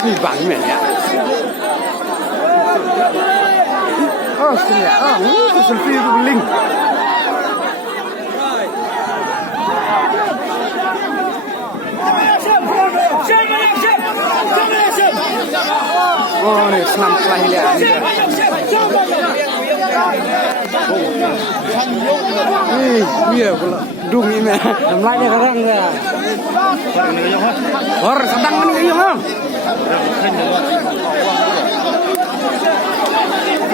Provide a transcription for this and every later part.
Ini bangnya ya. Oh, sini ya. Oh, selfie itu beling. Oh, ini senam kelahiran. Iya pula. Dung ini. Namanya kadang ya. Hor, sedang meninggal mah.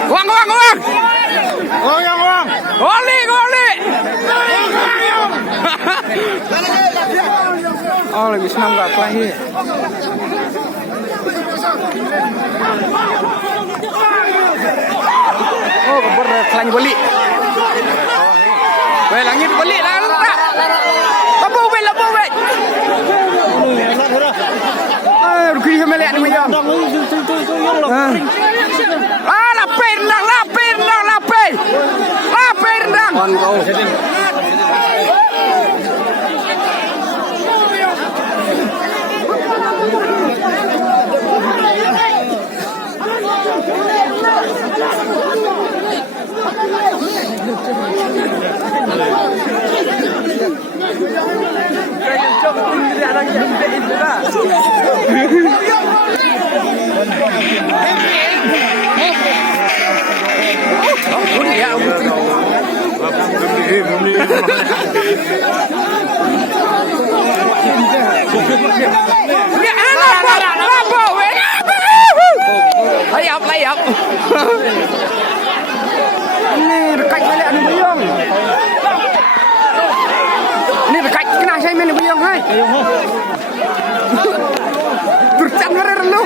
Uang. Uang. Goli. Oh, lagi senam gak kelahi. Oh, kebor kelanya beli. Weh, langit beli lah. Lepo weh. Rugi melek ni macam. Lapir rendang. Lapir rendang. Kon kau. Lay up. Ini dekat balik ni buyong. Ini dekat kena saya main buyong hai. Turcan ngerer lu.